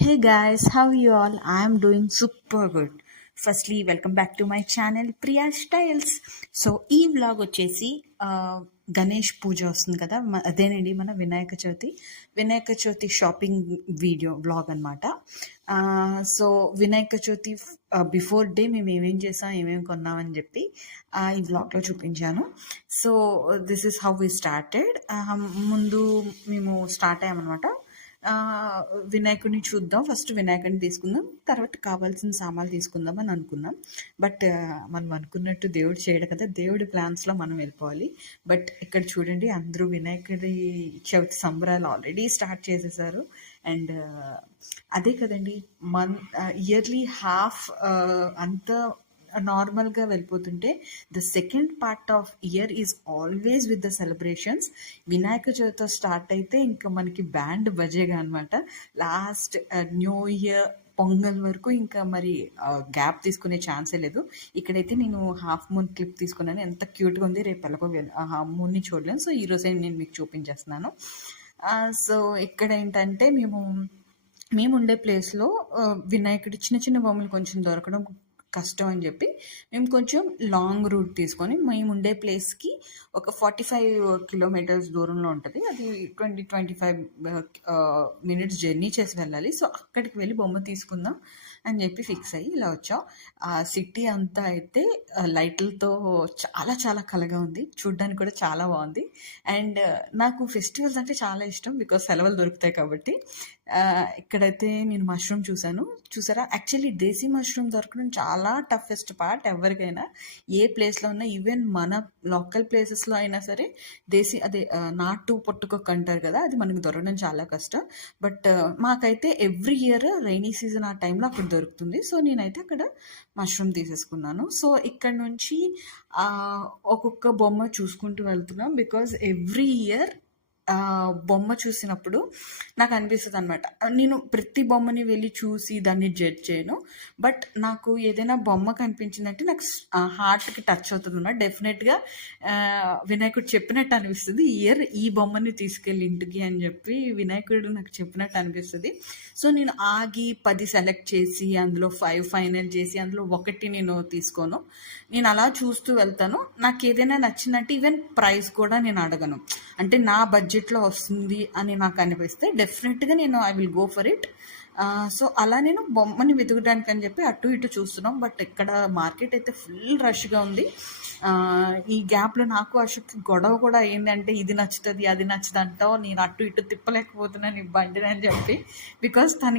Hey guys, how are you all? I am doing super good. Firstly, welcome back to my channel Priya Styles. So ఈ vlog వచ్చేసి గణేష్ పూజ వస్తుంది కదా, అదేనండి మన Vinayaka Chavithi shopping video vlog అనమాట. So Vinayaka Chavithi before day మేము ఏమేం చేసాం, ఏమేమి కొన్నామని చెప్పి ఈ వ్లాగ్లో చూపించాను. So this is how we started. ముందు మేము స్టార్ట్ అయ్యామన్నమాట. వినాయకుడిని చూద్దాం, ఫస్ట్ వినాయకుడిని తీసుకుందాం, తర్వాత కావాల్సిన సామాన్లు తీసుకుందాం అని అనుకున్నాం. బట్ మనం అనుకున్నట్టు దేవుడు చేయడు కదా, దేవుడి ప్లాన్స్లో మనం వెళ్ళిపోవాలి. బట్ ఇక్కడ చూడండి, అందరూ వినాయకుడి చవితి సంబరాలు ఆల్రెడీ స్టార్ట్ చేసేసారు. అండ్ అదే కదండి, ఇయర్లీ హాఫ్ అంతా నార్మల్గా వెళ్ళిపోతుంటే the second part of year is always with the celebrations. Vinayaka Chavithi start అయితే ఇంకా మనకి బ్యాండ్ బజేగా అనమాట. లాస్ట్ న్యూ ఇయర్ పొంగల్ వరకు ఇంకా మరి గ్యాప్ తీసుకునే ఛాన్సే లేదు. ఇక్కడైతే నేను హాఫ్ మూన్ క్లిప్ తీసుకున్నాను, ఎంత క్యూట్గా ఉంది. రేపు ఎలాగో హాఫ్ మూన్ని చూడలేను, సో ఈరోజే నేను మీకు చూపించేస్తున్నాను. సో ఇక్కడ ఏంటంటే మేము ఉండే ప్లేస్లో వినాయకుడి చిన్న చిన్న బొమ్మలు కొంచెం దొరకడం కష్టం అని చెప్పి మేము కొంచెం లాంగ్ రూట్ తీసుకొని, మేము ఉండే ప్లేస్కి ఒక 45 కిలోమీటర్స్ దూరంలో ఉంటుంది. అది 25 మినిట్స్ జర్నీ చేసి వెళ్ళాలి. సో అక్కడికి వెళ్ళి బొమ్మ తీసుకుందాం అని చెప్పి ఫిక్స్ అయ్యి ఇలా వచ్చాం. ఆ సిటీ అంతా అయితే లైట్లతో చాలా చాలా కలగా ఉంది, చూడ్డానికి కూడా చాలా బాగుంది. అండ్ నాకు ఫెస్టివల్స్ అంటే చాలా ఇష్టం, బికాస్ సెలవులు దొరుకుతాయి కాబట్టి. ఇక్కడైతే నేను మష్రూమ్ చూసారా, యాక్చువల్లీ దేశీ మష్రూమ్ దొరకడం చాలా టఫెస్ట్ పార్ట్ ఎవరికైనా, ఏ ప్లేస్లో ఉన్నా. ఈవెన్ మన లోకల్ ప్లేసెస్లో అయినా సరే నాటు పొట్టుకొక్క అంటారు కదా, అది మనకు దొరకడం చాలా కష్టం. బట్ మాకైతే ఎవ్రీ ఇయర్ రైనీ సీజన్ ఆ టైంలో అక్కడ దొరుకుతుంది. సో నేనైతే అక్కడ మష్రూమ్ తీసేసుకున్నాను. సో ఇక్కడ నుంచి ఒక్కొక్క బొమ్మ చూసుకుంటూ వెళ్తున్నాం, బికాజ్ ఎవ్రీ ఇయర్ బొమ్మ చూసినప్పుడు నాకు అనిపిస్తుంది అనమాట. నేను ప్రతి బొమ్మని వెళ్ళి చూసి దాన్ని జడ్జ్ చేయను, బట్ నాకు ఏదైనా బొమ్మ కనిపించిందంటే నాకు హార్ట్కి టచ్ అవుతుంది అనమాట. డెఫినెట్గా వినాయకుడు చెప్పినట్టు అనిపిస్తుంది, ఇయర్ ఈ బొమ్మని తీసుకెళ్ళి ఇంటికి అని చెప్పి వినాయకుడు నాకు చెప్పినట్టు అనిపిస్తుంది. సో నేను ఆగి 10 సెలెక్ట్ చేసి అందులో 5 ఫైనల్ చేసి అందులో ఒకటి నేను తీసుకోను. నేను అలా చూస్తూ వెళ్తాను. నాకు ఏదైనా నచ్చిందంటే ఈవెన్ ప్రైస్ కూడా నేను అడగను. అంటే నా బడ్జెట్లో వస్తుంది అని నాకు అనిపిస్తే డెఫినెట్గా నేను I will go for it. So అలా నేను బొమ్మని వెతకడానికి అని చెప్పి అటు ఇటు చూస్తున్నాం. బట్ ఇక్కడ మార్కెట్ అయితే ఫుల్ రష్గా ఉంది. ఈ గ్యాప్లో నాకు అశోక్కి గొడవ కూడా ఏంటంటే, ఇది నచ్చుతుంది అది నచ్చుతుంది అంటావు, నేను అటు ఇటు తిప్పలేకపోతున్నాను ఈ బండిని అని చెప్పి. బికాస్ తనకి